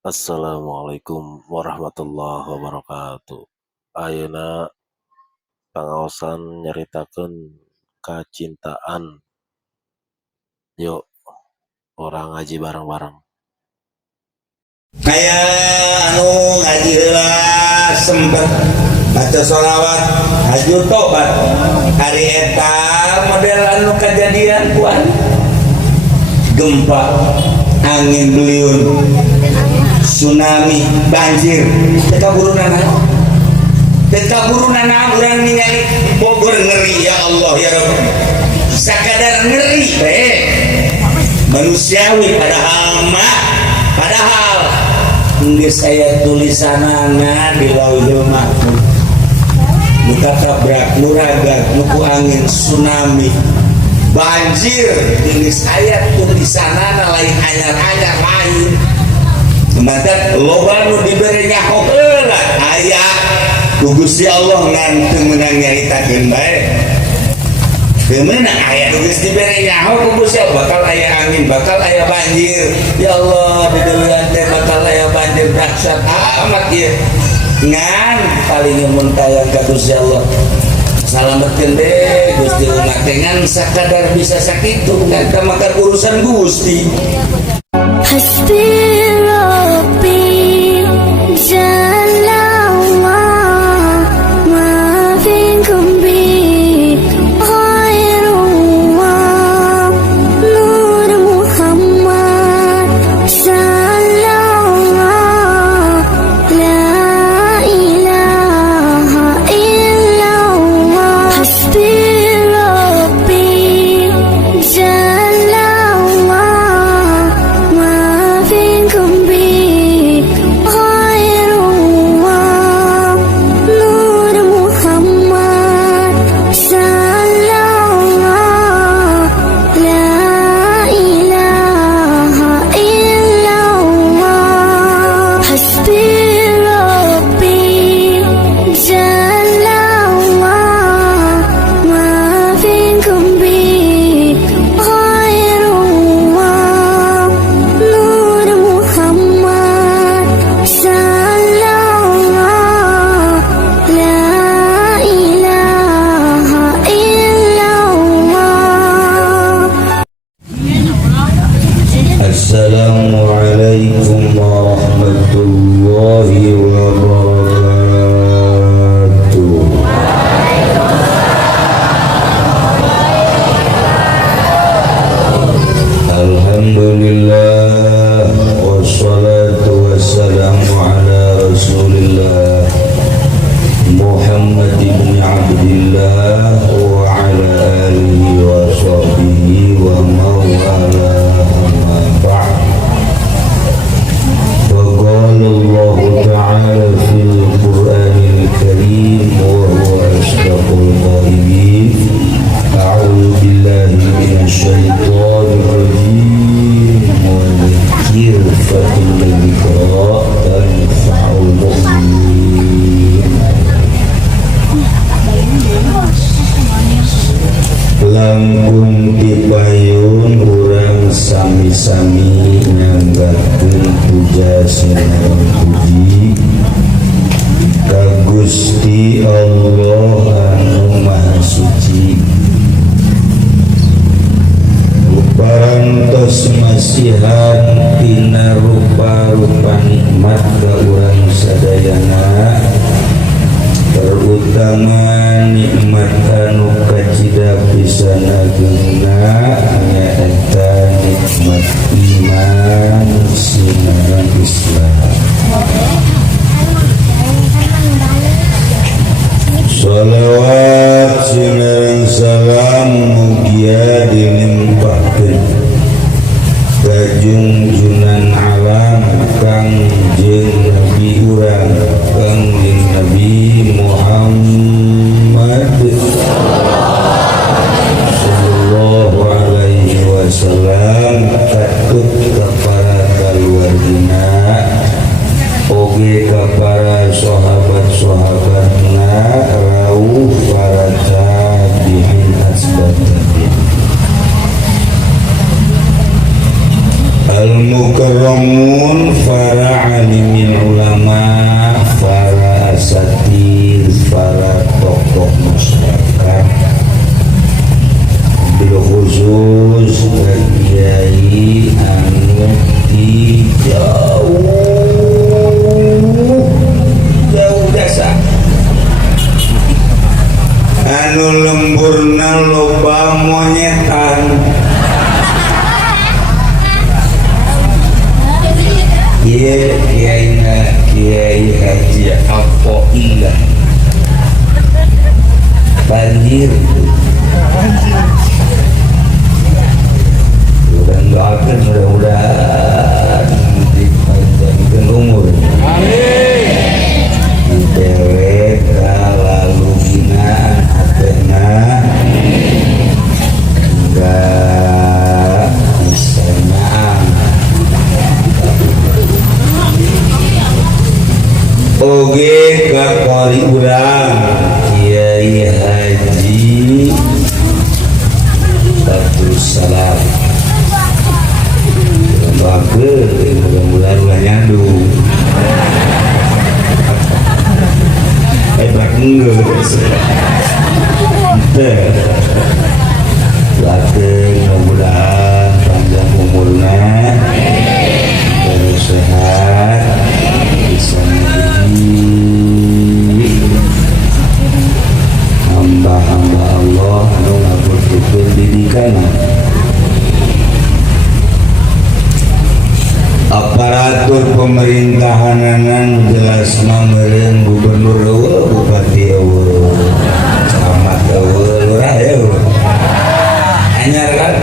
Assalamualaikum warahmatullahi wabarakatuh. Ayeuna pangaosan nyaritakeun kacintaan. Yuk, orang ngaji bareng-bareng. Kayak ngaji heula sempet baca sholawat hajur tobat hari eta model anu kejadian kuan gempa angin beliun tsunami banjir teka burunan urang ningali Bogor ngeri ya Allah ya Rabb sakadar ngeri manusiawi padahal geus aya tulisanana di Lauhul Mahfuz nu katabrak nu ragak nu ku angin tsunami banjir geus aya tulisanana lain anyar-anyar lain mantap loba nu dibere nyaho heula aya ku Gusti Allah ngan teu meunang nyaritakeun bae teu meunang aya nu geus dibere nyaho ku Gusti Allah bakal aya angin bakal aya banjir ya Allah di deuleun teh bakal aya banjir dahsyat amat ieu ngan paling mun tayang ka Gusti Allah salametkeun deh Gusti umat teh ngan sakadar bisa sakitu ngan teh makan urusan Gusti Hasbi Rabbi Jalla Allah ma fikum bi khairullah Nur Muhammad sallallahu la ilaha illallah Hasbi Rabbi Jalla Allah ma fikum bi khairullah Nur Muhammad sallallahu la ilaha illallah Hasbi Rabbi Jalla Allah ma fikum bi khairullah Nur Muhammad sallallahu la ilaha illallah Assalamualaikum warahmatullahi wabarakatuh. Alhamdulillah wassalatu wassalamu ala Rasulillah Muhammad ibn Abdillah wa ala alihi wa sahbihi wa mawala amma ba'd. وقال الله تعالى في القرآن الكريم وهو أصدق القائلين أعوذ بالله من الشيطان الرجيم وذكر فإن الذكرى تنفع المؤمنين langkung dipayun urang sami-sami nyanggakeun puja sareng puji ka Gusti Allah anu Maha Suci parantos masihan tina rupa-rupa nikmat ka urang sadayana terutama nikmat anu kacida pisanageuna nyaeta nikmat iman sinaran Islam. Shalawat sinaran salam mugia dilimpahkeun ka junjunan alam Kangjeng Nabi urang Kangjeng Nabi Muhammad sallallahu alaihi wasallam katut ka para kaluargina oge ka para sahabat-sahabatna rawuh para tabi'in asbatabin al-mukarramun para dua monyetan. Kiai Haji Apoilah banjir. Mudah-mudahan dipanjangkan umur. Diberi lalu binaan hatena enggak bisa naang. Oge kakali urang Kiai Haji Abdussalam. Mudah-mudahan ulah nyandung. Hebat ngeus. Mudah-mudahan panjang umurna, terus sehat, bisa menjadi hamba-hamba Allah anu ngabutukeun didikan. Aparatur pemerintahanan jelas meureun gubernur eueuh, bupati eueuh, camat eueuh, lurah eueuh. Anyar kan?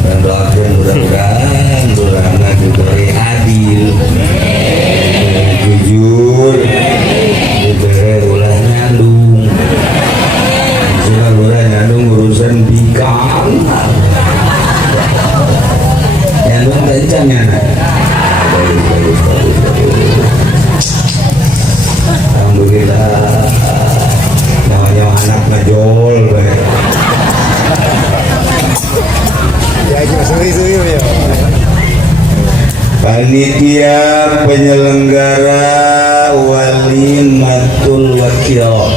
Dan doakeun mudah-mudahan lurahna diberi adil, jujur, diberi ulah nyandung. Cuma lurah nyandung urusan bikang. Nyandung rencana. Alhamdulillah. Namanya anak ngajol bae. Panitia penyelenggara Walimatul Wakil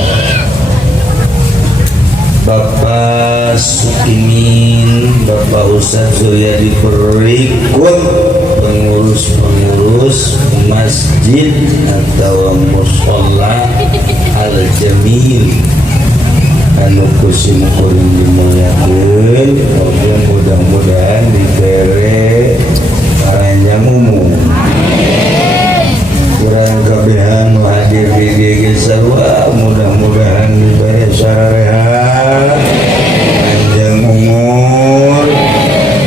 Bapak Sukimin, Bapak Ustadz Zulyadi berikut pengurus-pengurus masjid atau mushola Al-Jamil anu kusim kuring dimuliakeun. Mudah-mudahan dibere paranjang umur. Kurang kabehan nu hadir di dieu sarua mudah-mudahan dibere sarehat, panjang umur,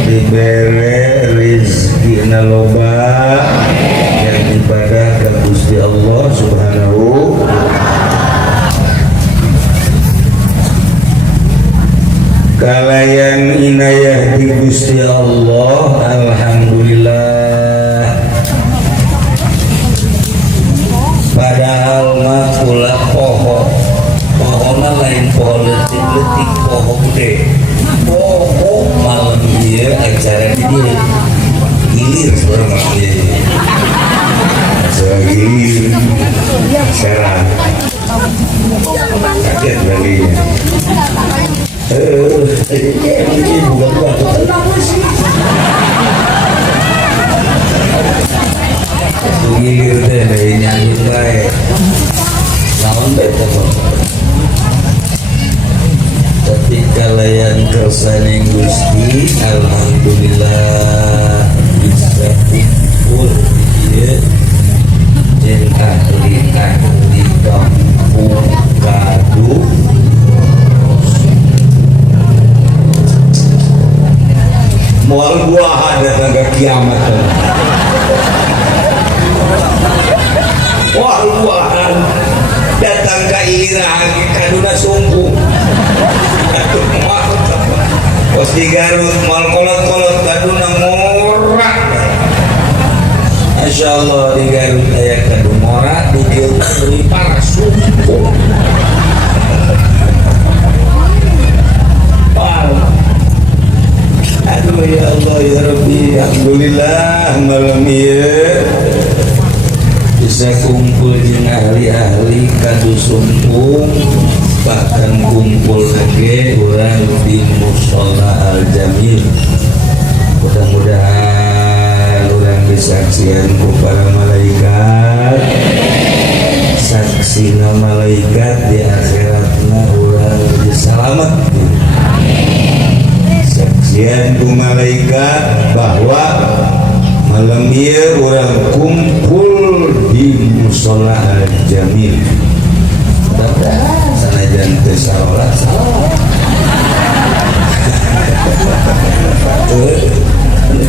dibere rezekina loba yang ibadah ka Gusti Allah Subhanahu. Kalayan inayah di Gusti Allah, alhamdulillah. Padahal mah kula pohona lain poho letik poho gede. Poho malam ieu acara di dieu. Gilir urang mah ieu. Gilir. Serang. Kaget balinya. Ini bukan gilir teh dari nyanyi bae. Naon bete kok. Ketika layan kersaning Gusti, alhamdulillah bisa kumpul ieu jeung ahli-ahli kampung Kadu. Moal buahan datang ke kiamat. Moal buahan datang ke irah kaduna sungguh. Pos di Garut moal kolot-kolot kaduna ngorak. Masya Allah di Garut aya kadu ngorak, di dieu beli para sungguh. Aduh ya Allah ya Rabbi, alhamdulillah malam ieu bisa kumpul jeung ahli-ahli kadu sumpung, bahkan kumpul lagi urang di mushola Al-Jamil. Mudah-mudahan urang disaksian ku para malaikat, saksina malaikat di akhiratna urang disalamet. sajian ku malaikat bahwa malam ieu urang kumpul di musola Al-Jamil. Mudah-mudahan sanajan teu salat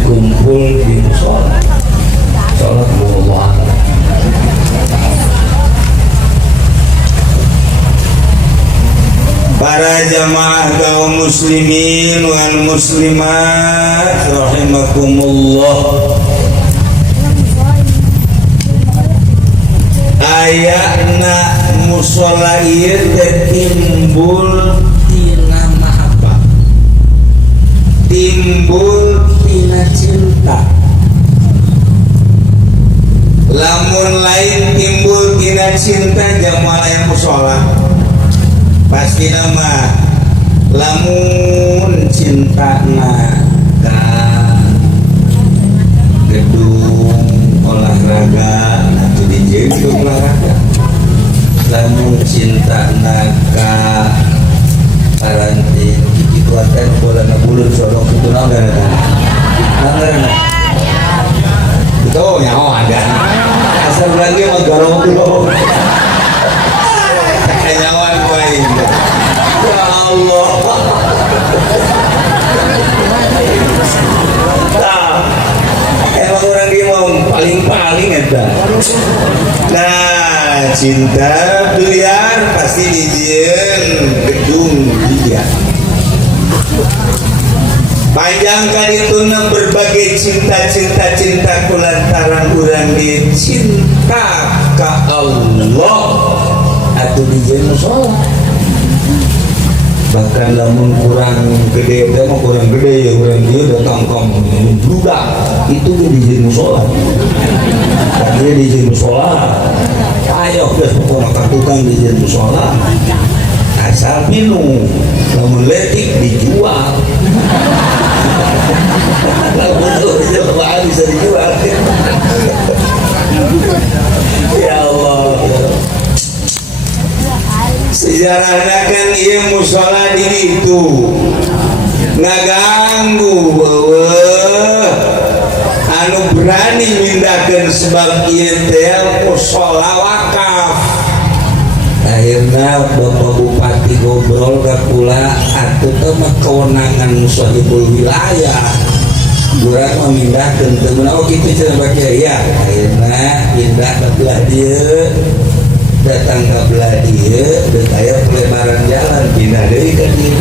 kumpul di musola salat Allah. Para jamaah kaum muslimin wal muslimat rahimakumullah, ayatna musola ieu timbul tina apa? Timbul tina cinta. Lamun lain timbul tina cinta jamaah yang musola pasti nama lamun cinta ka gedung olahraga atau di gedung olahraga, lamun cinta ka karantin itu akan bola nabulun sorong itu nanggaran itu nyawa ada asal lagi mah garong dulu nyawa kuain ya Allah. Emang orang dia mau paling eta. Nah, cinta biliar pasti dijieun gedung dia. Panjangkan itu berbagai cinta kulantaran urang di cinta ka Allah atau dijieun musola. Bahkan lamun kurang gede ya kurang dia datang kamu budak itu dia dijieun musola. Dia dijieun musola. Ayo geus pokona katukan dijieun musola. Asal minum, lamun letik dijual. Lamun dijual bisa dijual. Ya Allah. Sejarahnya kan ieu musola di itu ngaganggu anu berani mindahkeun sebab ieu teh musola wakaf. Akhirna Bapak Bupati ngobrol ka kula atuh teh mah kewenangan musahibul wilayah. Urang memindahkeun teu meunang kitu cenah Pak Kiai ya. Akhirna pindah ka belah dieu. Datang ke belah dia udah kayak pelebaran jalan pindah dari ke dia.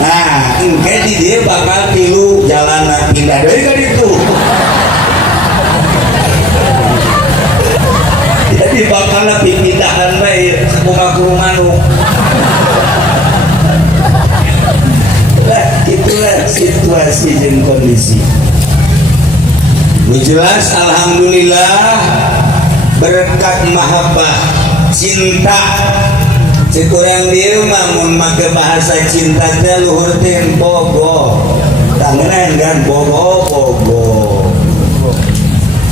Nah engke di dia bakal tilu jalanan pindah dari ke itu. Jadi bakal lebih pindahan baik rumah lah itulah situasi dan kondisi. Jelas alhamdulillah berkat mahabbah cinta sekurang dia mamun make bahasa cinta teh luhur teh bogo tangan kan bogo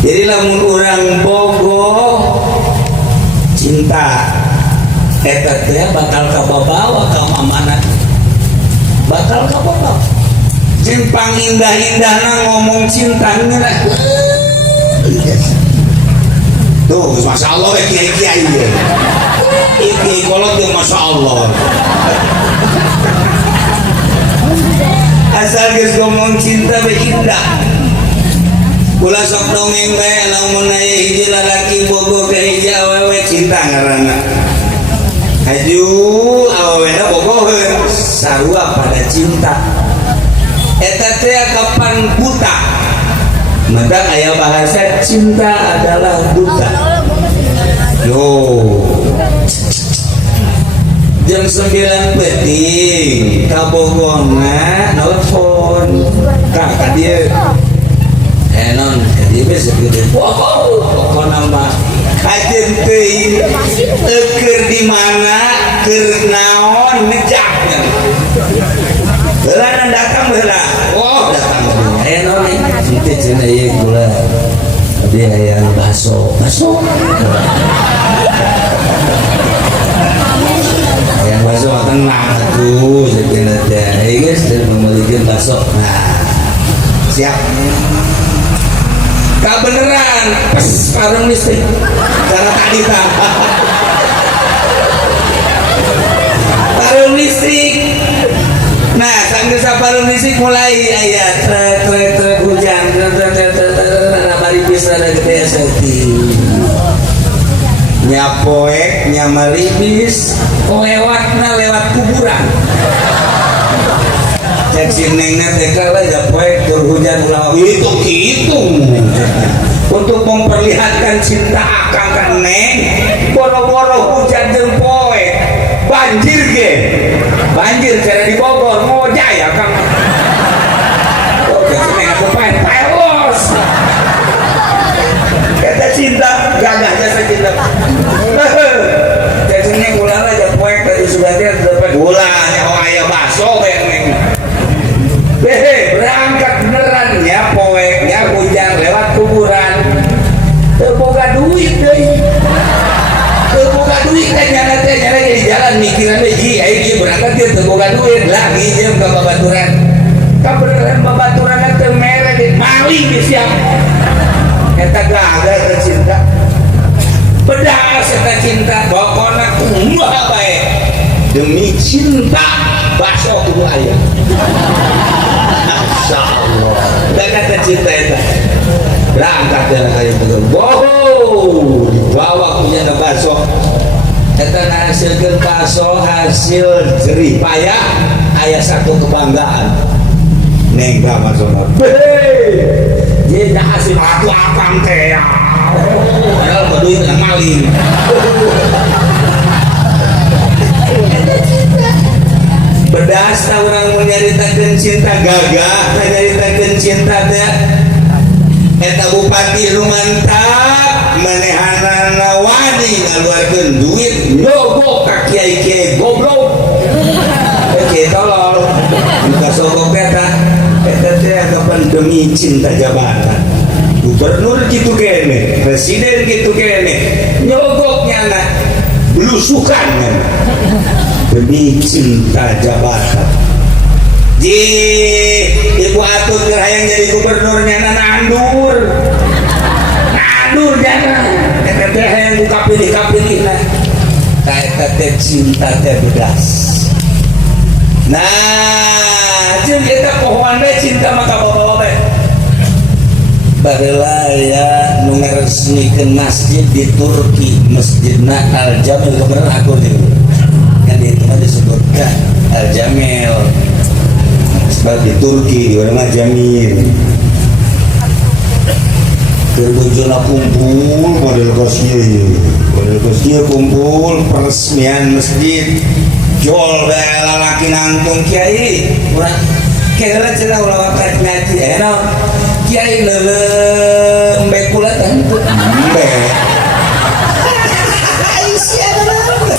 jadi lamun urang bogo cinta eta teh bakal kabawa ka amanat bakal kabawa jeung pangindah-indahna ngomong cintanya lah. Tuh, masya Allah ya kiai ya. Kiai kolot tuh masya Allah. Asal geus ngomong cinta be indah. Kula sok dongeng bae lamun aya hiji lalaki bogo ka hiji awewe cinta ngaranna. Haju awewena bogoheun sarua pada cinta. Eta teh kapan buta. Maka ayah bahasa cinta adalah buta. Yo, jam 9 peting, kabogona nelfon, kakak dia, non, dia bisa gede. Pokok nama, kajen teh, eker di mana, kernaon ngejak. Belah datang belah, datang. Non itu cina iya gula dia yang baso yang baso tenang tuh jadi nanti guys dari siap. Kebeneran pes parung listrik karena tadi tak parung listrik. Nah sambil parung listrik mulai ayat trek hujan mari bisa ada gede seti nyapoek nyamaribis lewat kuburan cek nengnya teka lah ya poek berhujan ulang itu untuk memperlihatkan cinta akang kan neng boro-boro hujan jeung poek banjir karena di Bogor ngojay ya kang cek neng aku pengen pelos kata cinta gagah jasa cinta cek neng ulang aja poek tadi sudah dia dapat ulang oh ayah baso neng berangkat beneran ya poeknya hujan lewat kuburan terbuka duit kan nyala di jalan mikiran lagi ayo berangkat dia terbuka duit lagi dia ke babaturan beneran babaturan itu merah di maling di siap kita gagal tercinta pedas kita cinta pokoknya kumah baik demi cinta bakso kubu ayam. Masya Allah dan kata cinta itu berangkat dengan kayu betul dibawa punya ke bakso kita hasilkan bakso hasil jerih payah ayah satu kebanggaan neng gak masuk dia hasil aku apam teh padahal berduit dengan maling bedas orang menyaritakan cinta gagah menyaritakan cinta teh eta bupati nu mantap manehanana wani ngaluarkeun duit nyogok ka kiai-kiai goblok kiai tolol buka sogok eta teh kapan demi cinta jabatan gubernur gitu kene presiden gitu kene nyogoknya anak belusukan demi cinta jabatan. Ibu Atut yang jadi gubernurnya nandur jangan teteh yang buka pilih lah teteh cinta teh bedas. Nah jeung kita pohonnya cinta maka bawa-bawa barelah ya mengeresmikan masjid di Turki masjidna Al-Jamil kemarin aku kan itu disebutkan Al-Jamil sebab di Turki orang Jamil terbujuna kumpul model kosnya kumpul peresmian masjid jol bela laki nangtung kiai urang kira cenah ulah wakat ngaji enak kiai leule embe kula tentu embe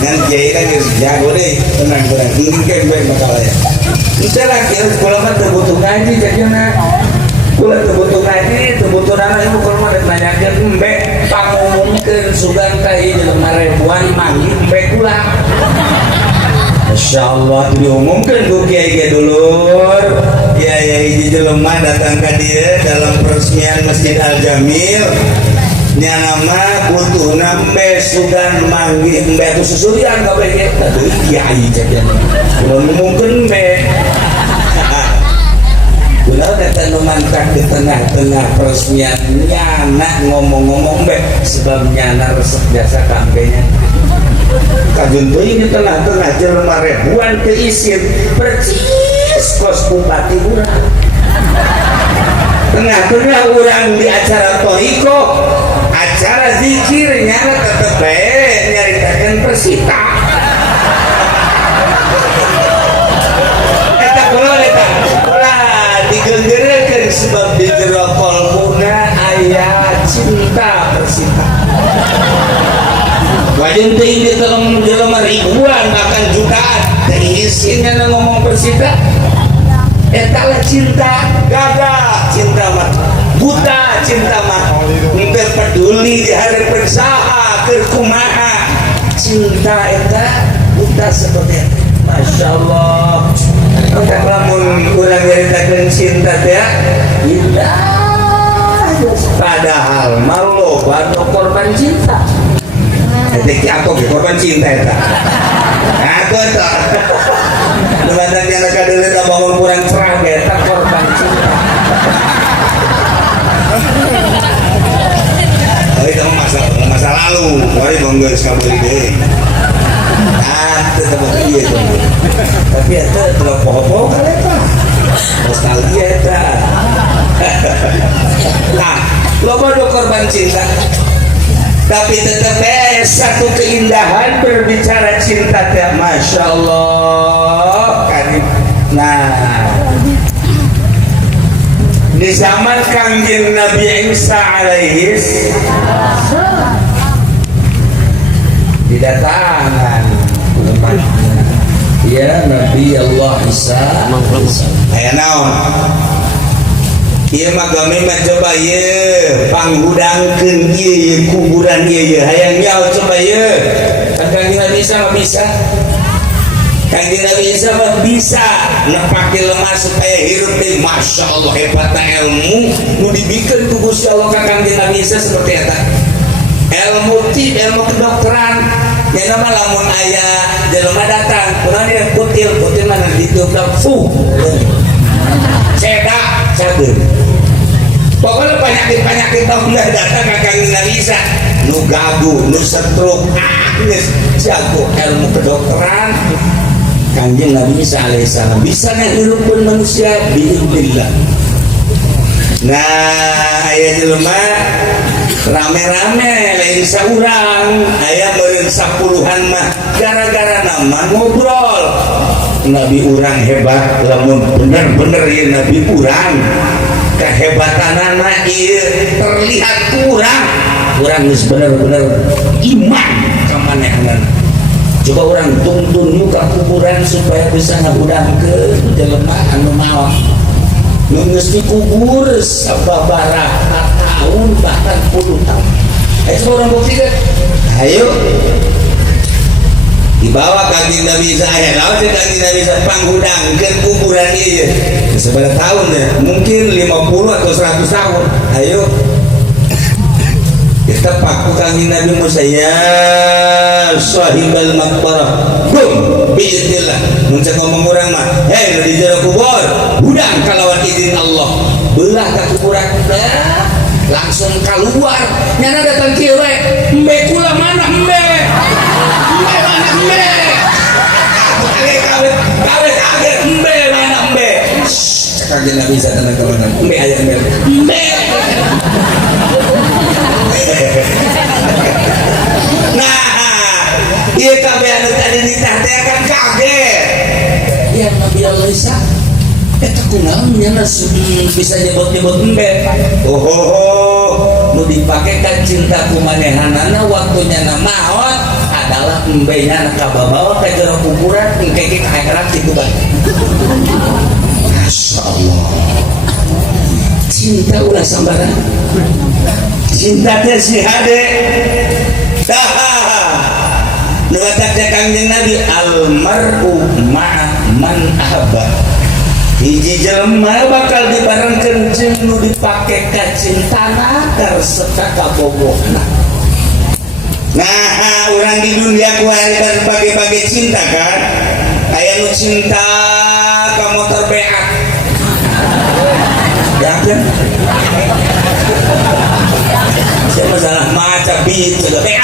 dengan kiai kan jago deh tenang mungkin baik makalanya kita lagi kalau mah terbutuh ngaji jadinya kula terbutuh ngaji terbutuh anak ibu kalau mah banyak embe pangumumkeun sugan ka ieu jelema ribuan mangi embe kula Masya Allah diumumkan ku kiai dulur ya hiji jelema datang ke dia dalam peresmian Masjid Al-Jamil nya nama butuh nambe sugan manggih mbe tu susurian kabeh eta deui kiai jadian ulun mungkin mbe ulah eta nu mantap di tengah-tengah peresmian nyana ngomong-ngomong mbe sebab nyana resep jasa kambenya kajun teuing di tengah-tengah jelema ribuan teu isin percis kos bupati urang tengah-tengah urang di acara toiko acara zikir nyara tetep bae nyaritakeun persita eta kula digeunggeurkeun sebab di jero qalbuna aya cinta persita wajib teuing di telung jelema ribuan bahkan jutaan isinya ngomong persita eta lah cinta gagah cinta mah buta cinta mah teu peduli di hari persaha keur kumaha cinta eta buta seperti eta Masya Allah lamun urang nyaritakeun cinta teh indah. Padahal malu baru korban cinta. Jadi aku korban cinta itu. Aku tuh. Sebenarnya mereka dulu udah bangun kurang cerah, beta korban cinta. Oh itu masa lalu, mari bangga sekali deh. Itu sama dia tuh. Tapi itu terlalu poho-poho kali pak. Nostalgia itu. Nah, lo baru korban cinta. Tapi tetap satu keindahan berbicara cinta ya, masya Allah karim. Nah, di zaman kangjeng Nabi Isa alaihi didatangkan ya Nabi Allah Isa aya naon ieu mah gami mah coba ieu panghudangkeun ieu kuburan ieu hayang nyaho coba ieu kangjeng Nabi Isa mah bisa kangjeng Nabi Isa mah bisa nepake lemah supaya hirup teh masya Allah hebatna ilmu nu dibikeun ku Gusti Allah ka kangjeng Nabi Isa seperti eta ilmu kedokteran ya nama lamun aya jelema datang kurang dia kutil mana ditutup cedak cager pokoknya penyakit udah datang ke kangjeng Nabi Isa nu gagu nu stroke jago ilmu kedokteran kangjeng Nabi Isa alaihissalam bisa ngahirupkeun manusia biidznillah. Nah aya jelema rame-rame lain saurang aya meureun sapuluhan mah gara-gara nama ngobrol Nabi urang hebat lamun bener-bener ieu Nabi urang kehebatanana ieu terlihat urang geus bener-bener iman ka manehna. Coba urang tuntun ka kuburan supaya bisa ngabudangkeun jelema anu maot nu geus dikubur sababaraha tahun bahkan puluh tahun. Ayo orang buktikan. Ayo dibawa kangjeng Nabi Isa aya naon teh kangjeng Nabi Isa panghudangkeun kuburan ieu sabaraha tahun ya mungkin 50 atau 100 tahun. Ayo kita paku kangjeng Nabi Musa ya sahibal maqbarah gum biiznillah mun cek ngomong urang mah hei nu di jero kubur hudang kalawan izin Allah beulah ka kuburan langsung keluar nyana datang kieu we embe kula mana embe mana embe kawet ager embe mana embe kangjeng Nabi Isa tenang ke mana embe aya embe nah ieu kabeh anu tadi ditah teh akan kaget ya Nabi Allah Isa eta kunaon nyana bisa nyebut-nyebut embe nu dipake kan cinta kumanehanana waktunya maot adalah embenya na kababawa ka jero kuburan engke ka akhirat kitu bae. Masyaallah. Cinta ulah sambaran. Cinta teh si hade. Nu kata kangjeng Nabi almar'u ma'a man ahabba. Hiji jelema bakal dibarengkeun jeung nu dipake ka cintana karesep ka bobohna. Nah, urang di dunia ku aya bagi-bagi cinta kan. Aya nu cinta ka motor beak. Ya kan? Saya masalah maca beat juga beak.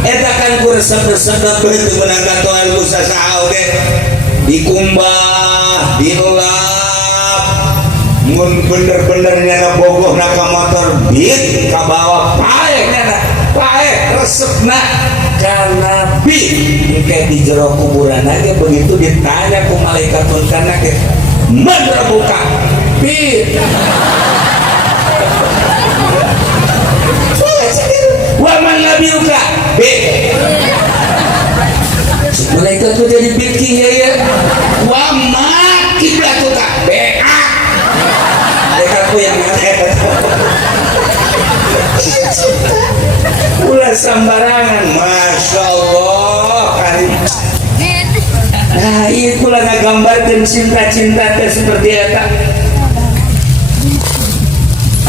Eta kan ku resep-resep beut meunang katoan Musa saha oge dikumbah dilap mun bener-bener nyana bogohna ka motor beat ka bawah pae nyana pae resepna kana beat engke di jero kuburan aja begitu ditanya ku malaikat kana ge man rabuka beat wa man nabiuka beat malaikat tu jadi fikih ya wa ma kiblatuka beat malaikat tu yang hebat ulah sambarangan masya Allah karim ngomongin cinta-cinta teh seperti eta.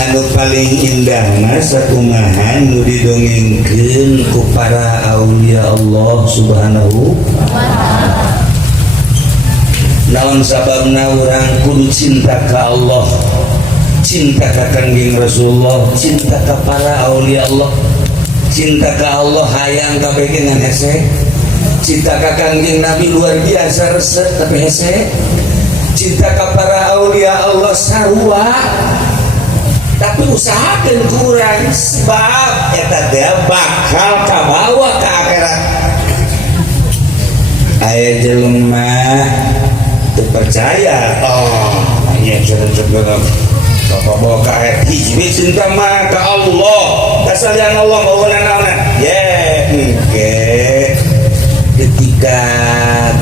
Anu paling indah mah sakumaha nu didongengkeun ku para aulia Allah Subhanahu wa taala. Naon sababna urang kudu cinta ka Allah, cinta ka Kangjeng Rasulullah, cinta ka para aulia Allah, cinta ka Allah hayang kabeh ngan hese, cinta ka Kangjeng Nabi luar biasa resep tapi hese, cinta ka para aulia Allah sarua. Tapi usahakan kurang sebab eta teh bakal kabawa ka akhirat. Aya jelema teu percaya, nya cenah bapak bawa ka akhirat hiji cinta mah ka Allah. Kasalian Allah bawa naon? Ye, engke ketika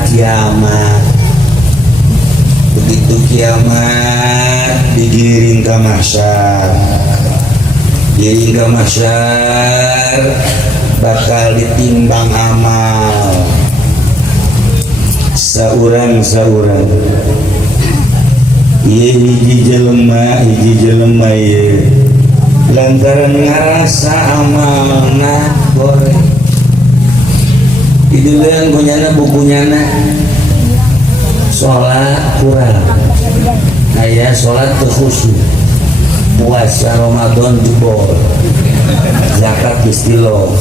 kiamat. Begitu kiamat digiring ke mahsyar, giring ke mahsyar bakal ditimbang amal saurang-saurang. Ieu hiji jelema ieu lantaran ngarasa amalna goreng. Itu yang punyana bukunyana sholat kurang, kayak sholat terkhusyuk, puasa Ramadan jebol, zakat istilo,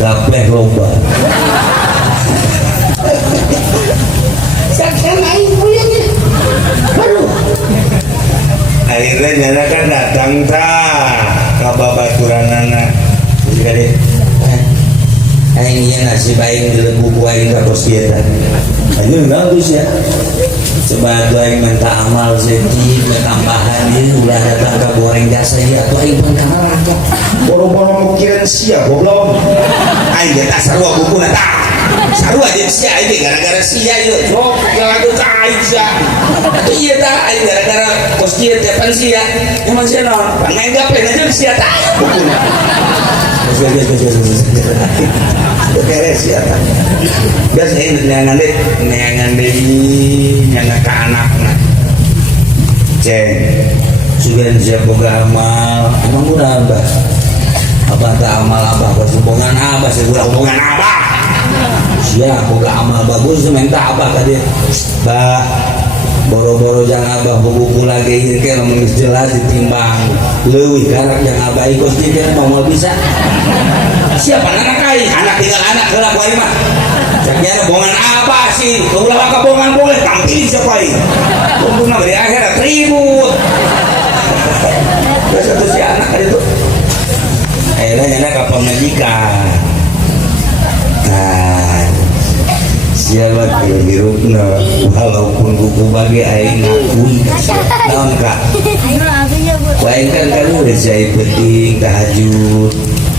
gapleh loba. Sekarang aing punyanya, baru. Akhirnya nyana kan datang ka babaturanana, jadi aing ieu nasib aing di buku aing ka kos kieu teh. Ayo bagus ya. Coba tuh aing minta amal sedikit tambahan ini udah datang ke goreng jasa ya atau aing pun neraka. Boro-boro mikirin sia goblok. Aing eta sarua bukuna tah. Sarua jeung sia ini gara-gara sia ieu. Sok lagu ka aing sia. Atuh ieu tah aing gara-gara kos kieu teh pan sia. Emang sia naon? Pangain gaple aja sia tah bukuna. Beres ya. Biasa ini neangan deui nyana ka anakna. Ceng, sugan siap boga amal, emang udah abah. Abah tak amal abah, pas hubungan abah, saya hubungan abah. Siap boga amal bagus, minta abah tadi. Bah, boro-boro jangan abah buku lagi ini kan menulis jelas ditimbang. Leuwih karak yang abah ikut dia mau bisa. Siapa anak kain? Anak tinggal anak gelap wae mah. Jadinya bongan apa sih? Ulah ka bongan boleh tampil siapa ini? Kumpulna dari akhirat ribut. Terus satu si anak itu. Akhirnya nyana ka pamajikan. Kan siapa hirupna walaupun buku bagi aing ngakui naon ka? Lain kan udah saya penting tahajud.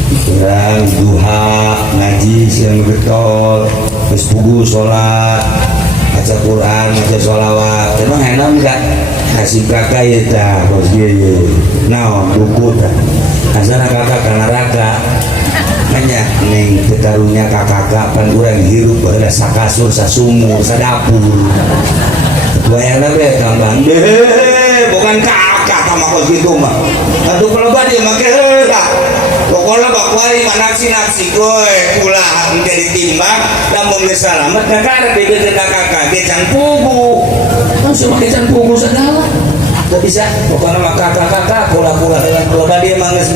Kurang duha ngaji siang getol terus pugu sholat baca Quran baca sholawat emang enak gak kasih kakak ya dah bos dia nah buku dah asal kakak ke neraka banyak neng ketarunya kakak pan kurang hirup ada sakasur sasumur sadapur bayangnya be kambang bukan kakak sama kos gitu mah aduh kalau dia makai pokoknya bakwari manapsi-napsi kowe ulah menjadi timbang lamun geus salamet kakak dikeun kakak ge can pugu langsung make can pugu segala teu bisa pokoknya mah kakak pula-pula heula loba dia mah geus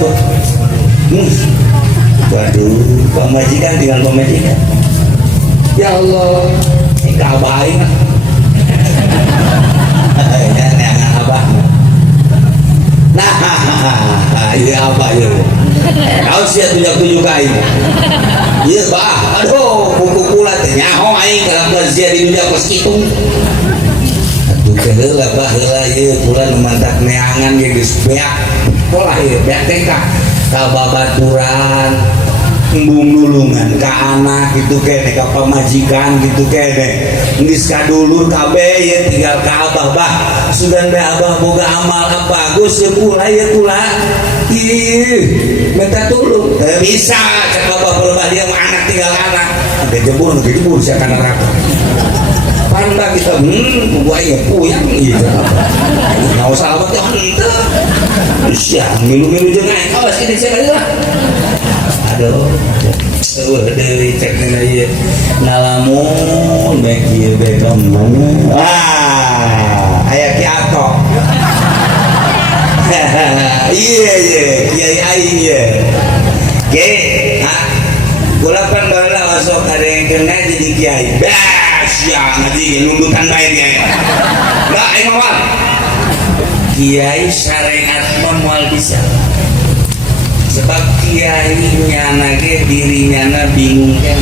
waduh pamajikan tinggal pamajikan ya Allah engkau baik neangan abah nah ini apa ya kau siap tunjuk kain iya bah aduh buku pula nyaho aing kalau siap tunjuk kos kitung aduh keheula bah heula ieu pula nu mantak neangan ge geus beak pola ieu beak teh ka babaturan embung nulungan ka anak gitu kene ka pamajikan gitu kene geus kadulur kabeh ye tinggal ka abah bah sugan be abah boga amal bagus ya pula ih minta tulung bisa cek abah pula dia anak tinggal anak ada jebur sia ka neraka panda kita buaya puyang gitu nggak usah apa tuh ente siang milu-milu juga awas ini siapa lah aduh dari ceknya aja ngalamun baik dia baik kamu ayah kiato iya kiai aing ya kiai gulapan bala masuk ada yang kena jadi kiai ya ngaji nundukan baik ya enggak emang kiai syariat manual bisa sebab kiainya nage dirinya bingung kan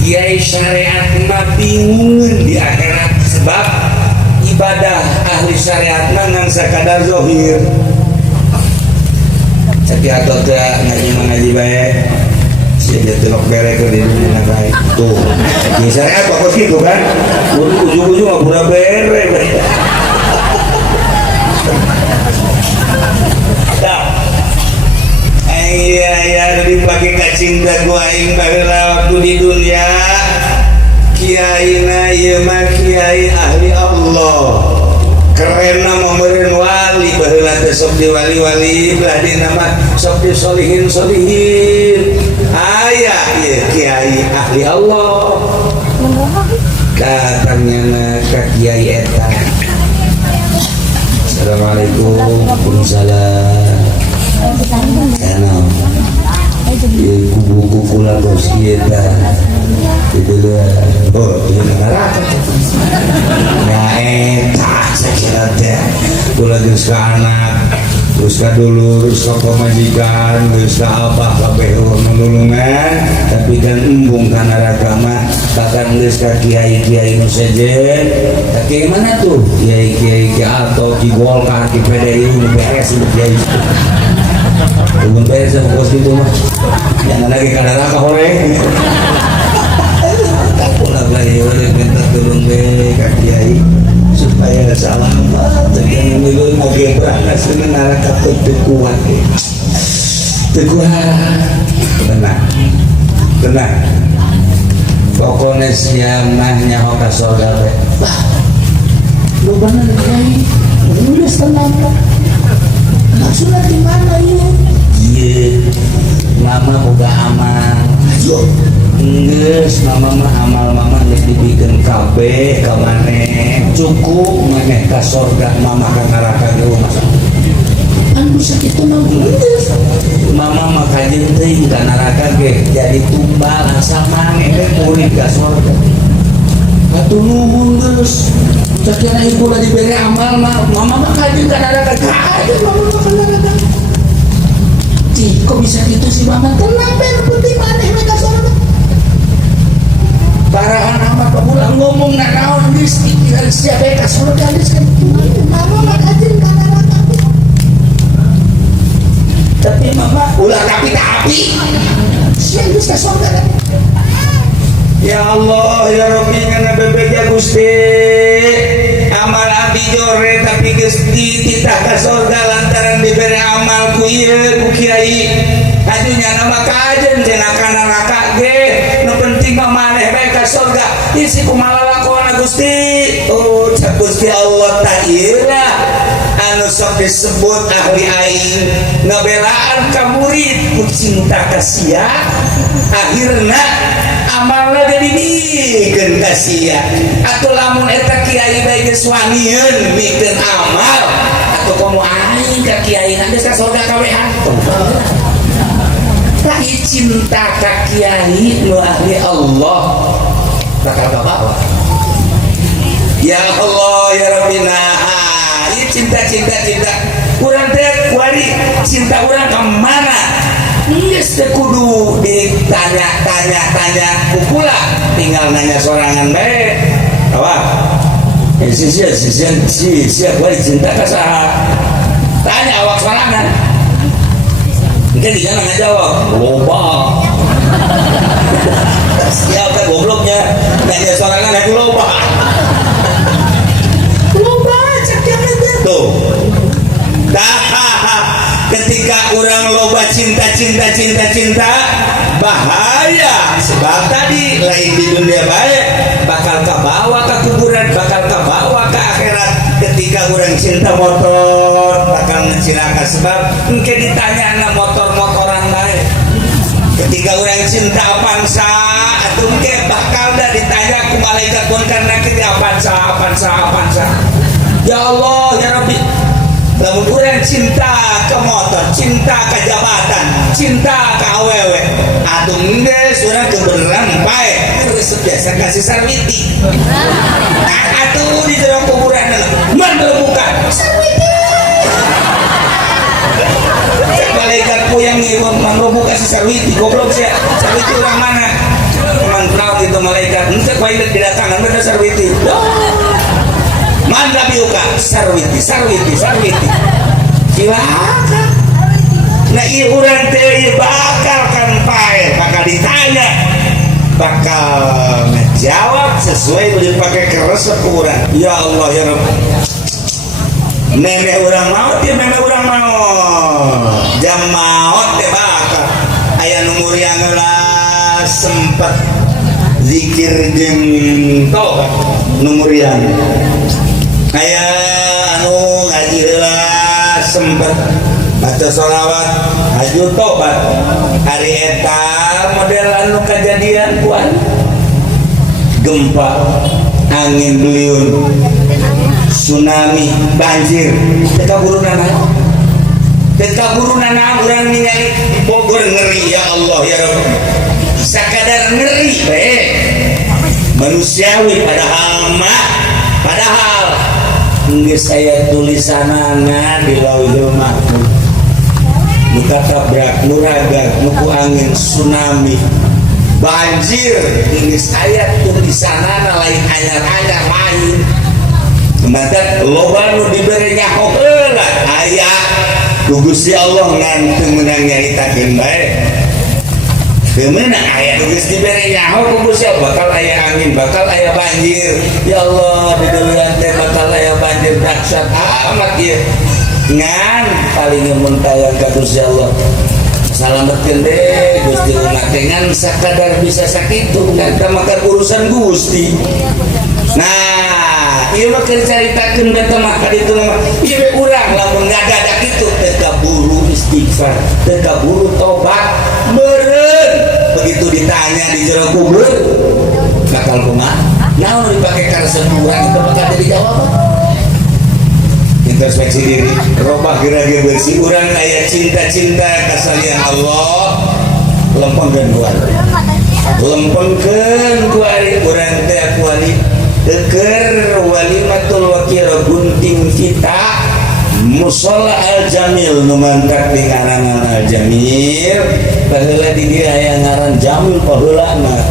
kiai syariat mah bingung di akhirat sebab ibadah ahli syariat nang sakadar zahir tapi atau ngaji baik dia telok bere ke di dunia baik tuh di syariat apa gitu kan ujung-ujung nggak pura bere iya lebih pakai kacinta gua ing baheula waktu di dunia kiai na ieu mah kiai ahli Allah keren nama meureun wali baheula teh sok di wali-wali belah di nama sok di solihin aya ieu kiai ahli Allah katanya ka kiai eta Assalamualaikum Waalaikumsalam karena kubu-kubu lagos kita itu oh ini neraka ya saya kira teh ulah geus ka anak terus ka dulur terus ka pamajikan terus ka abah kabeh nulungan tapi kan embung ka neraka mah bahkan geus ka kiai-kiai nu sejen tapi mana tuh kiai-kiai atau di Golkar di PDI nu beres kiai belum beres sama bos itu mah jangan lagi ke neraka horeng tak pula lagi oleh minta tolong ke kiai supaya selamat jangan milu mau berangkat senang neraka kuat tenang pokoknya siang nahnya hoka saudara lu bener kiai nulis tenang maksudnya di mana ya? Iya, mama boga amal. Ayo, nges mama mah amal mama lebih dibikin kabeh kamane cukup maneh ka surga mama ka neraka ge masa. Anu sakitu mah mama mah kajeun teuing ka neraka ge jadi tumbal asa maneh teh kuring ka surga. Atuh nuhun geus. Sakira ibu lagi diberi amal mah mama mah kajeun ka neraka kajeun mama mah ka neraka. Kok bisa gitu sih mama? Tenang ben penting maneh mereka surga. Parahan amat pamulang ngomong na naon geus pikiran sia bae ka surga geus kan. Mama mah kajeun ka neraka. Tapi mama ulah tapi sia geus ka surga. Ya Allah ya Rabbi ngana bebeg Gusti amal abdi jore tapi geus dititah ka surga lantaran diberi amal ku ieu ku kiai kadunya nama kajen cenah ka neraka ge nu penting mah maneh bae ka surga isi kumaha lakona Gusti oh Gusti Allah ta ieu anu sok disebut ahli aing ngabelaan ka murid ku cinta ka sia akhirna amalna jadi bikin kasia atau lamun eta kiai bae geus wangian bikin amal atau kamu aing ka kiai geus ka surga kawehan tak cinta ka kiai nu ahli Allah bakal bawa ya Allah ya Rabbina ieu cinta urang teh kuari cinta urang ka mana yes kudu ditanya kukula tinggal nanya sorangan bae apa sia gua cinta ka saha tanya awak sorangan mungkin dia nggak jawab loba siapa gobloknya nanya sorangan aku loba tuh ketika orang loba cinta bahaya sebab tadi lain di dunia baik bakal kabawa ke kuburan, bakal kabawa ke akhirat. Ketika orang cinta motor bakal ngecilaka sebab mungkin ditanya anak motor-motoran lain. Ketika orang cinta Avanza atau mungkin bakal dah ditanya ke malaikat pun karena kita Avanza. Ya Allah ya Rabbi, lamun orang cinta ke motor, cinta ke jabatan, cinta ke awewe, atau enggak surah kebenaran baik terus biasa kasih sarwiti. Atau di dalam kuburan menemukan sarwiti. Malaikat yang membuka si sarwiti, goblok sih. Sarwiti orang mana? Teman peraut itu malaikat. Entah kau ingat didatangan pada sarwiti. Mana biuka sarwiti. Silakan. Nah iya orang teh bakal kan pae, bakal ditanya, bakal ngejawab sesuai dengan pakai keresep orang. Ya Allah ya Rabbi. Nenek orang maut ya nenek orang maut. Jam maut teh bakal aya numur yang lah sempat zikir jeung tobat numur yang aya anu ngaji lah sempat baca sholawat aju tobat hari eta model anu kejadian kuat gempa angin beliun tsunami banjir teka buru nana orang ningali di Bogor ngeri ya Allah ya Rabbi sakadar ngeri manusiawi padahal geus aya tulisanana di Lauhul Mahfuz nu katabrak nu ragak nu ku angin tsunami banjir geus aya tulisanana lain anyar-anyar lain kemudian loba nu dibere nyaho heula aya Gusti Allah ngan menang nyaritakeun bae. Kemenang aya geus dibere nyaho Gusti Allah bakal aya angin, bakal aya banjir. Ya Allah, di dunia teh bakal aya banjir dahsyat amat ieu. Ngan paling muntayang ka Gusti Allah. Salametkeun deh Gusti umat teh ngan sakadar bisa sakitu ngan makan urusan Gusti. Nah, ieu mah keur caritakeun beta mah ka ditu mah. Ieu urang lamun ngadadak kitu teu kaburu istighfar, teu kaburu tobat, meureun begitu ditanya di jero kubur bakal kumaha? Naon dipake karesep urang teu bakal dijawab. Introspeksi diri, robah geura-geura bersih urang aya cinta-cinta kasalian Allah, lempengkeun ku ari urang teh kuali Teker walimatul wakil gunting kita musola al jamil numantak di karangan al jamil baheula di dia aya ngaran jamil paheula mah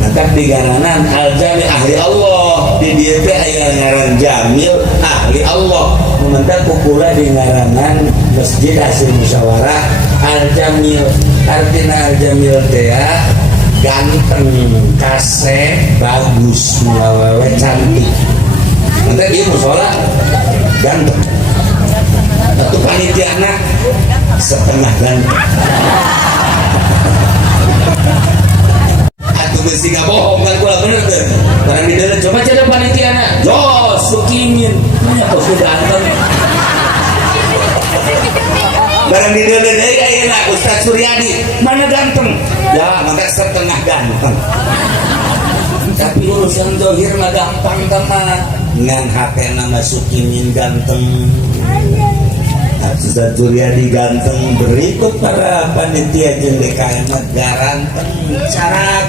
nantak di karangan al jamil ahli Allah di dia teh aya ngaran jamil ahli Allah numantak kukula di ngarangan masjid hasil musyawarah al jamil artina al jamil teh ganteng, kaseh, bagus, melawewe, cantik. Nanti dia musola ganteng. Atau panitia anak setengah ganteng. Atau mesti nggak bohong kan gua bener tuh. Barang di dalam coba cari panitia anak. Jos, sukimin. Mana kau sudah ganteng? Barang di dalam enak Ustaz Suryadi mana ganteng ya maka setengah ganteng tapi urusan dohir mah gampang teman ngan hati nama sukimin ganteng Ustaz Suryadi ganteng berikut para panitia jeung DKM ganteng cara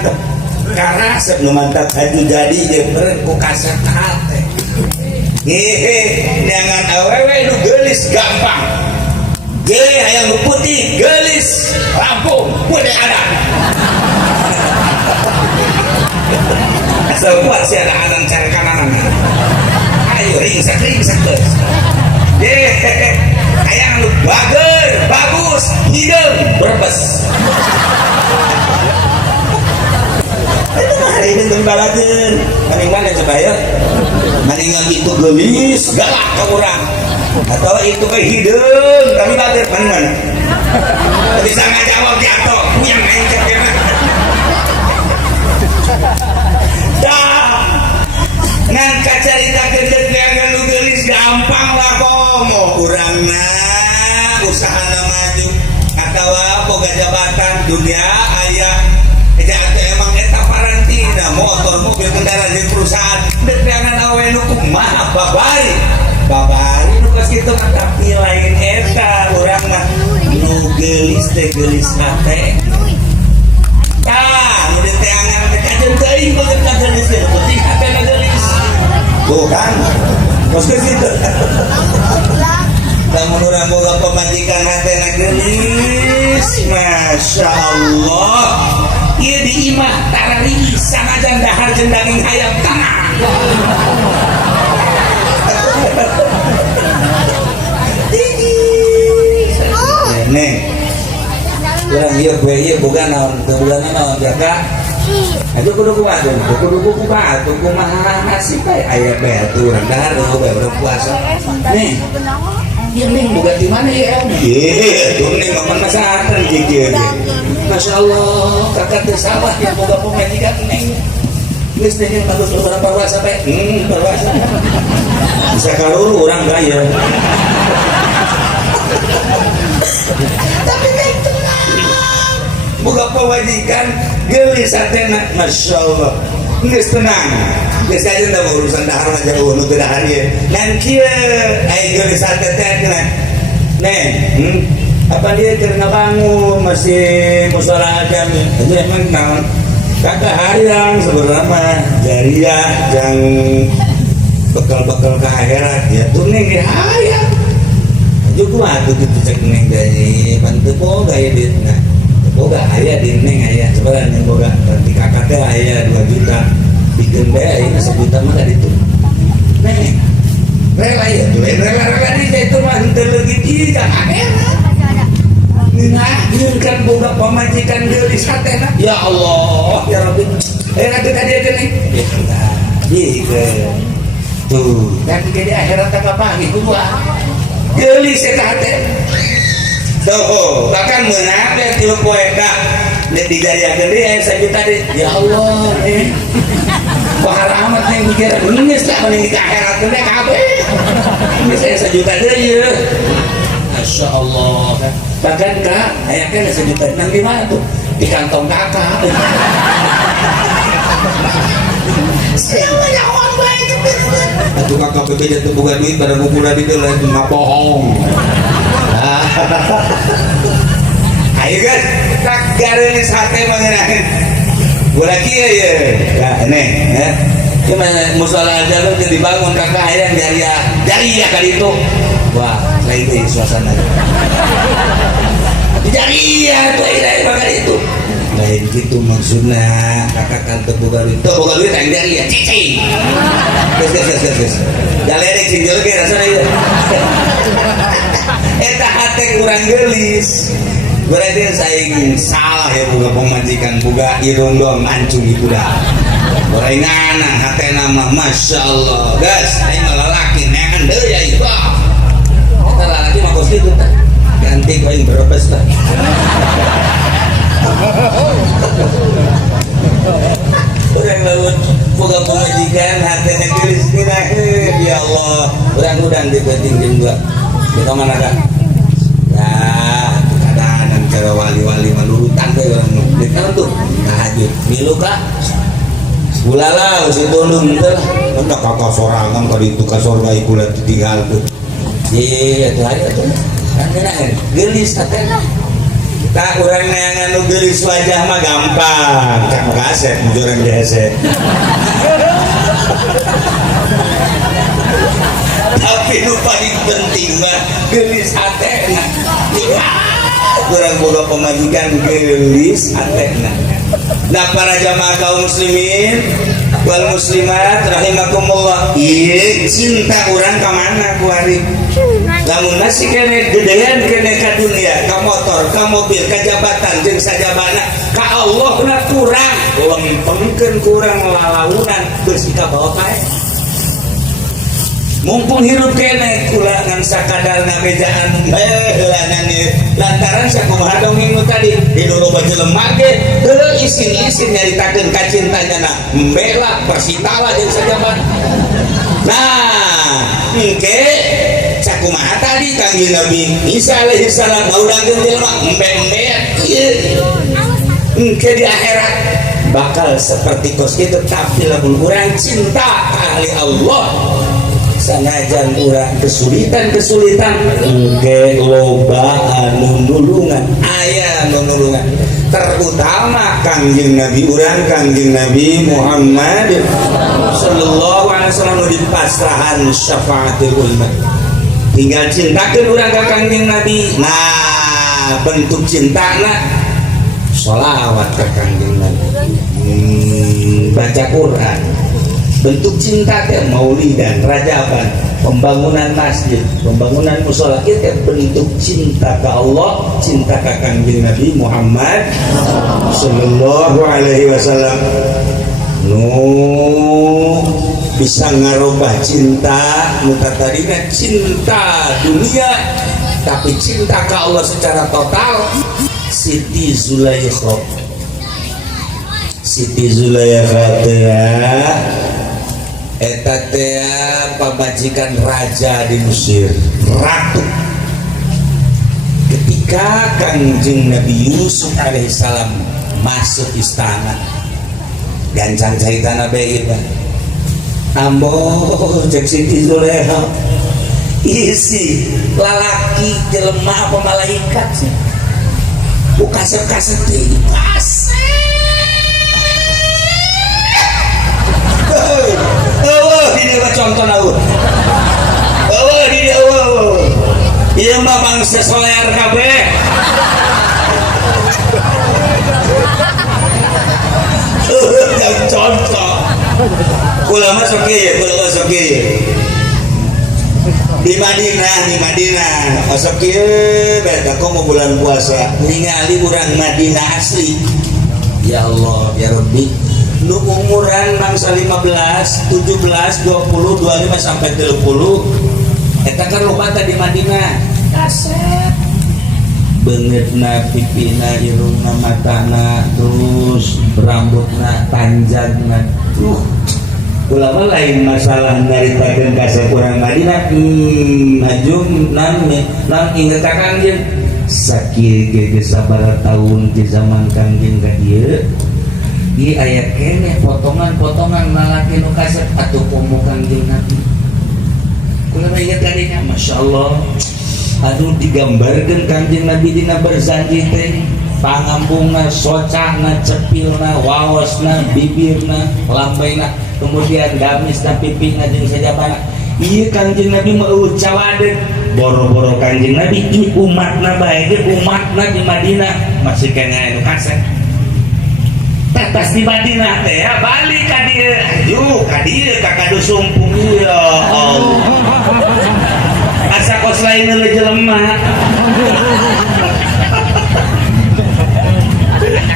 karena sebelum mantap haju jadi dia beren ku kasat hati hehe dengan awewe nu geulis gampang geli yang putih, gelis, rampung, pun ada. Asal kuat sih ada anak cara kanan. Ayo ringsak terus. Ayang lu bagus, hidung, berbes. Itu mah hari ini balageun. Maning mana coba ya? Maning yang itu gelis, galak ke orang. Atau itu ke hidung tapi batir mana bisa nggak jawab jatuh yang main cekir dah ngan kacarita kedegangan nu geulis gampang lah komo urangna usahana maju atawa boga jabatan dunia aya eta emang eta parantina motor mobil kendaraan di perusahaan degangan awe nu kumaha babari nu geus kitu tapi lain eta urang mah nu geulis teh geulis hate tah nu diteangan kajen teuing beungeut ka geulis teh penting hate na geulis tuh kan kos ke situ lamun urang boga pamajikan hate na geulis masya Allah ieu di imah tarari sanajan dahar jeung daging hayam tanah Neng, kurang iya gue iya bukan bulan naon jaga. Aduh kudu kuat, kudu kuat, kudu kumaha nasi bae aya bae aturan dahar bae urang puasa. Neng, iya neng bukan di mana ya? Iya, tuh neng makan masakan kieu ge. Masya Allah, kakak teh sawah yang boga pemajikan neng. Geus teh yang bagus beberapa puasa bae. Puasa. Bisa karulu urang gaya. Tapi neng tenang boga pawajikan geulis hatena masya Allah geus tenang geus aja da urusan dahar mah jauh nu teu dahar ieu ngan kieu aya geulis hate teh neng apa dia keur ngabangun masih musala aja itu emang naon kakak hayang sebenarnya jariah jang bekal-bekal ke akhirat ya tuh neng hayang juga aku tuh cek neng dari bantu boga ya dit nah boga ayah di neng ayah sebenarnya neng boga berarti kakaknya ayah 2 juta bikin deh ini 1 juta mah gak itu neng rela ya tuh rela di itu mah henteu leuwih ieu ka akhirat nah kan boga pamajikan geulis hatena ya Allah ya Rabbi nanti tadi aja neng gitu tuh nanti jadi akhirat apa gitu gua geulis eta hate tuh bahkan meunang teh 3 poe dah dijariakeun deui aya 1 juta deui ya Allah bahar amat ning mikir geus lah mending ka akhirat teh kabeh geus aya 1 juta deui ye Masya Allah bahkan kak aya kan 1 juta nang di mana tuh di kantong kakak siapa yang uang baik aduh kakak bebe jatuh buka duit pada ngumpul di itu lagi ngapohong ayo kan tak garis hati mengenai gue lagi ya nih ya cuma musola aja lu jadi bangun kakak ayam jariah kali itu wah lain deh suasana jariah tuh ayam kali itu lain gitu maksudnya kakak kan terbuka duit yang jariah cici ges jalan cinjol ke rasanya itu eta hati kurang gelis berarti saya salah ya buka pemajikan buka irung dong mancung itu dah gorenganan hati nama Masya Allah guys ini malah laki nekan deh ya itu kita laki mah kos itu ganti gue yang berbes lah orang laut buka pemajikan hati gelis ya Allah udang dipetingin gua kita mana kan ya kadang cara wali-wali menurutan ke orang kita tuh tahajud milu kak bulala si tolong tuh entah kakak sorangan kalau itu ke surga ikulah tinggal tuh iya itu aja tuh kan gelis katanya tak orang yang anu gelis wajah mah gampang kan kaset orang biasa tapi nu paling penting mah gelis hatena kurang boga pemajikan gelis hatena nah para jamaah kaum muslimin wal muslimat rahimakumullah ieu cinta urang ka mana ku ari lamun masih kene gedean kene ka dunia ka motor ka mobil ka jabatan jeung sajabana ka Allah na kurang lempengkeun kurang lalaunan geus ka bawa kae mumpung hirup kene kulangan sakadar ngabejaan lantaran sakumaha dongeng tadi hidup loba jelema ge teu isin-isin nyaritakeun kacintanya na membela persitala jeung sajaman. Nah engke sakumaha tadi Kangjeng Nabi Isa alaihi salam ngaudangkeun jelema embe-embe ieu engke di akhirat bakal seperti kos kitu, tapi lamun urang cinta ahli Allah sanajan urang kesulitan engke loba anu nulungan, aya anu nulungan, terutama Kangjeng Nabi urang Kangjeng Nabi Muhammad sallallahu alaihi wasallam di pasrahan syafaatul umat. Tinggal cintakeun urang ka Kangjeng Nabi. Nah, bentuk cintana sholawat ke Kangjeng Nabi, baca Quran. Bentuk cinta teh maulidan, rajaban, pembangunan masjid, pembangunan musola, itu bentuk cinta ke Allah, cinta ke Kangjeng Nabi Muhammad sallallahu alaihi wasallam. Bisa ngarobah cinta muka tadinya cinta dunia, tapi cinta ke Allah secara total. Siti Zulaikha eta teh pamajikan raja di Mesir, ratu. Ketika Kangjeng Nabi Yusuf alaihissalam masuk istana, gancang caitana bae ieu ambo cek Siti Zulaikha isi lalaki jelema apa malaikat sih kaset ini kaset ini apa contoh naun ini iya mah bangsa solear kabeh yang contoh kula masuk ya di Madinah asap kieu beta komo bulan puasa ningali urang Madinah asli. Ya Allah ya Rabbi, nu umuran mangsa 15, 17, 20, 25 sampai 30 eta kan lobata di Madinah kaset beungeutna pipina irungna matana terus rambutna panjangna ulama lain masalah nyaritakeun kasep urang Madinah najum nang inget ka Kangjeng sakieu ge sabaraha taun di zaman Kangjeng ka dieu di aya kene potongan-potongan lalaki nu kasep atuh pomo Kangjeng Nabi kula inget kadinya masyaallah aduh digambarkeun Kangjeng Nabi dina berzanji teh pangambungna socahna cepilna waosna bibirna lambaina kemudian gamisna pipingna jeung sajabana ieu Kangjeng Nabi mah cawadeg boro-boro Kangjeng Nabi di umatna bae ge umatna di Madinah masih kena anu kasep tetes di Madinah teh ya balik ka dieu ayo ka dieu ka kadu sumpung ya Allah asa kos lain le jelema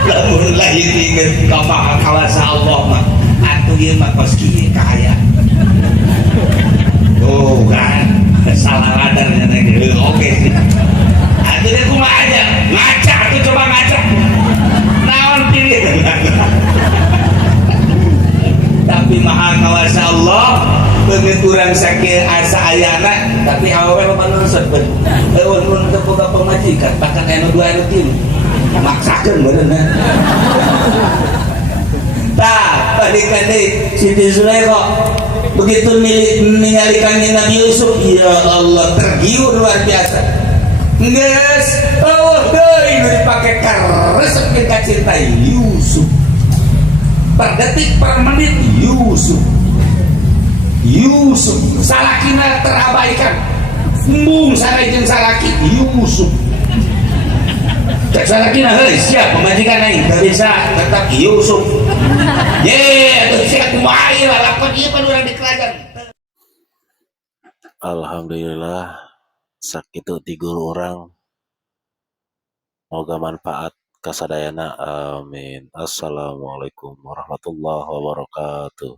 lamun lahir inget ka maha kawasa Allah mah atuh ieu mah kos kieu kaya oh kan salah radarnya teh oke atuh teh kumaha aja ngaca atuh coba ngaca naon pilih tapi maha kawasa Allah beungeut urang sakieu asa ayana tapi awewe mah manusia beun mun teu boga pamajikan bahkan anu 2 anu 3 maksakeun beuneuh tah balikan deui Siti Zulaikha begitu ningali Kangjeng Nabi Yusuf ya Allah tergiur luar biasa geus deui nu dipake karesep kita cintai Yusuf per detik per menit Yusuf salakina terabaikan embung sarai jeung salaki Yusuf cek salakina heuh siap pemajikan aing teu bisa tetap Yusuf ye atuh siap kumaha ieu lalakon ieu pan urang di kerajaan. Alhamdulillah sakitu ti guru orang moga manfaat kasadayana amin. Assalamualaikum warahmatullahi wabarakatuh.